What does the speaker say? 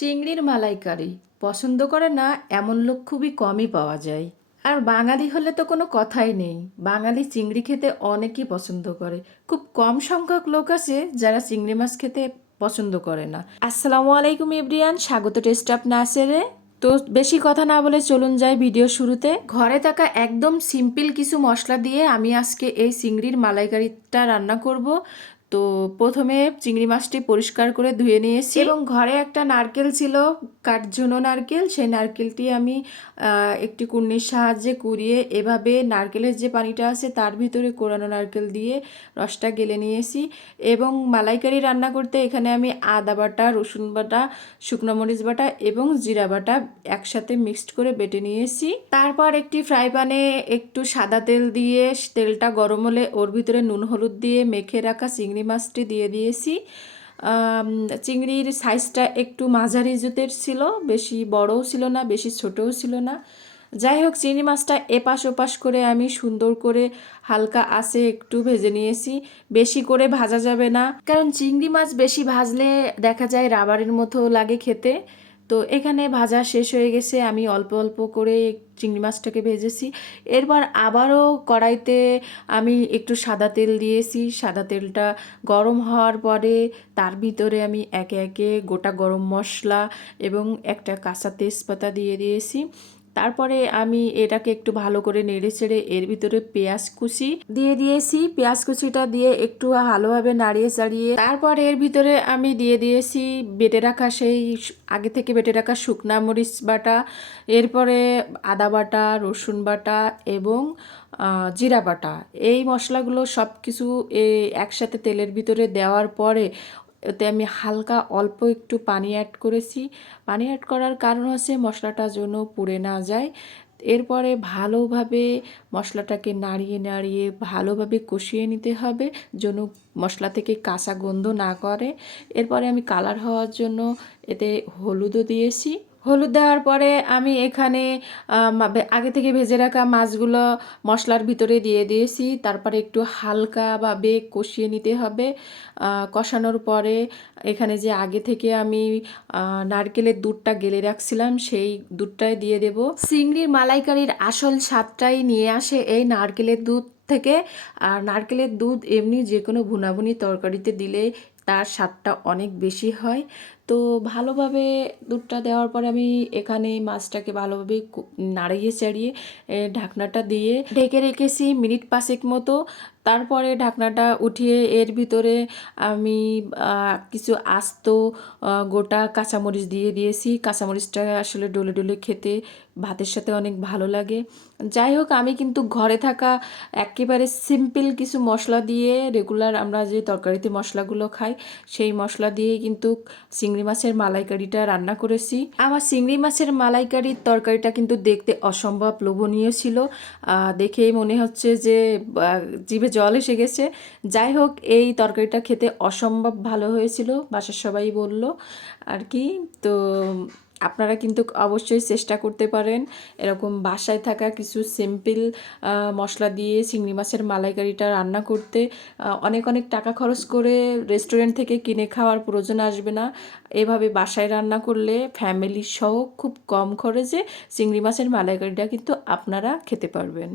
চিংড়ির মালাইকারি পছন্দ করে না এমন লোক খুবই কমই পাওয়া যায়। আর বাঙালি হলে তো কোনো কথাই নেই, বাঙালি চিংড়ি খেতে অনেকেই পছন্দ করে। খুব কম সংখ্যক লোক আছে যারা চিংড়ি মাছ খেতে পছন্দ করে না। আসসালামু আলাইকুম এভরিয়ান, স্বাগত টেস্ট অফ নাসেরে। তো বেশি কথা না বলে চলুন যাই ভিডিও শুরুতে। ঘরে থাকা একদম সিম্পল কিছু মশলা দিয়ে আমি আজকে এই চিংড়ির মালাইকারিটা রান্না করব। তো প্রথমে চিংড়ি মাছটি পরিষ্কার করে ধুয়ে নিয়েছি এবং ঘরে একটা নারকেল ছিল, কাঠঝুনো নারকেল। সেই নারকেলটি আমি একটি কুর্নির সাহায্যে কুড়িয়ে এভাবে নারকেলের যে পানিটা আছে তার ভিতরে কোরানো নারকেল দিয়ে রসটা গেলে নিয়েছি। এবং মালাইকারি রান্না করতে এখানে আমি আদা বাটা, রসুন বাটা, শুকনো মরিচ বাটা এবং জিরা বাটা একসাথে মিক্সড করে বেটে নিয়েছি। তারপর একটি ফ্রাই প্যানে একটু সাদা তেল দিয়ে তেলটা গরম হলে ওর ভিতরে নুন হলুদ দিয়ে মেখে রাখা চিংড়ি মাছটি দিয়ে দিয়েছি। চিংড়ির সাইজটা একটু মাঝারি জুতের ছিল, বেশি বড়ও ছিল না, বেশি ছোটও ছিল না। যাই হোক, চিংড়ি মাছটা এপাশ ওপাশ করে আমি সুন্দর করে হালকা আঁচে একটু ভেজে নিয়েছি। বেশি করে ভাজা যাবে না, কারণ চিংড়ি মাছ বেশি ভাজলে দেখা যায় রাবারের মতো লাগে খেতে। তো এখানে ভাজা শেষ হয়ে গেছে, আমি অল্প অল্প করে চিংড়ি মাছটাকে ভেজেছি। এরপর আবারও কড়াইতে আমি একটু সাদা তেল দিয়েছি। সাদা তেলটা গরম হওয়ার পরে তার ভিতরে আমি একে একে গোটা গরম মশলা এবং একটা কাঁচা তেজপাতা দিয়ে দিয়েছি। তারপরে আমি এটাকে একটু ভালো করে নেড়ে চেড়ে এর ভিতরে পেঁয়াজ কুচি দিয়ে দিয়েছি। পেঁয়াজ কুচিটা দিয়ে একটু ভালোভাবে নাড়িয়ে চাড়িয়ে তারপর এর ভিতরে আমি দিয়ে দিয়েছি বেটে রাখা সেই আগে থেকে বেটে রাখা শুকনা মরিচ বাটা, এরপরে আদা বাটা, রসুন বাটা এবং জিরা বাটা। এই মশলাগুলো সব কিছু একসাথে তেলের ভিতরে দেওয়ার পরে এতে আমি হালকা অল্প একটু পানি অ্যাড করেছি। পানি অ্যাড করার কারণ হচ্ছে মশলাটা যেন পুড়ে না যায়। এরপরে ভালোভাবে মশলাটাকে নাড়িয়ে নাড়িয়ে ভালোভাবে কষিয়ে নিতে হবে যেন মশলা থেকে কাঁচা গন্ধ না করে। এরপরে আমি কালার হওয়ার জন্য এতে হলুদও দিয়েছি। হলুদ দেওয়ার পরে আমি এখানে আগে থেকে ভেজে রাখা মাছগুলো মশলার ভিতরে দিয়ে দিয়েছি। তারপরে একটু হালকাভাবে কষিয়ে নিতে হবে। কষানোর পরে এখানে যে আগে থেকে আমি নারকেলের দুধটা গেলে রাখছিলাম সেই দুধটাই দিয়ে দেব। চিংড়ির মালাইকারির আসল স্বাদটাই নিয়ে আসে এই নারকেলের দুধ থেকে। আর নারকেলের দুধ এমনি যে কোনো ভুনাভুনি তরকারিতে দিলে তার স্বাদটা অনেক বেশি হয়। তো ভালোভাবে দুধটা দেওয়ার পরে আমি এখানে মাছটাকে ভালোভাবে নাড়িয়ে চাড়িয়ে ঢাকনাটা দিয়ে ঢেকে রেখেছি মিনিট 5 মতো। তারপরে ঢাকনাটা উঠিয়ে এর ভিতরে আমি কিছু আস্ত গোটা কাঁচামরিচ দিয়ে দিয়েছি। কাঁচামরিচটা আসলে ডলে ডলে খেতে ভাতের সাথে অনেক ভালো লাগে। যাই হোক, আমি কিন্তু ঘরে থাকা একেবারে সিম্পল কিছু মশলা দিয়ে রেগুলার আমরা যে তরকারিতে মশলাগুলো খাই সেই মশলা দিয়ে কিন্তু চিংড়ি মাছের মালাইকারিটা রান্না করেছি। আমার চিংড়ি মাছের মালাইকারির তরকারিটা কিন্তু দেখতে অসম্ভব লোভনীয় ছিল। দেখেই মনে হচ্ছে যে জিভে জল এসে গেছে। যাই হোক, এই তরকারিটা খেতে অসম্ভব ভালো হয়েছিল, বাসার সবাই বলল আর কি। তো আপনারা কিন্তু অবশ্যই চেষ্টা করতে পারেন এরকম বাসায় থাকা কিছু সিম্পল মশলা দিয়ে চিংড়ি মাছের মালাইকারিটা রান্না করতে। অনেক অনেক টাকা খরচ করে রেস্টুরেন্ট থেকে কিনে খাওয়ার প্রয়োজন আসবে না। এভাবে বাসায় রান্না করলে ফ্যামিলি সহ খুব কম খরচে চিংড়ি মাছের মালাইকারিটা কিন্তু আপনারা খেতে পারবেন।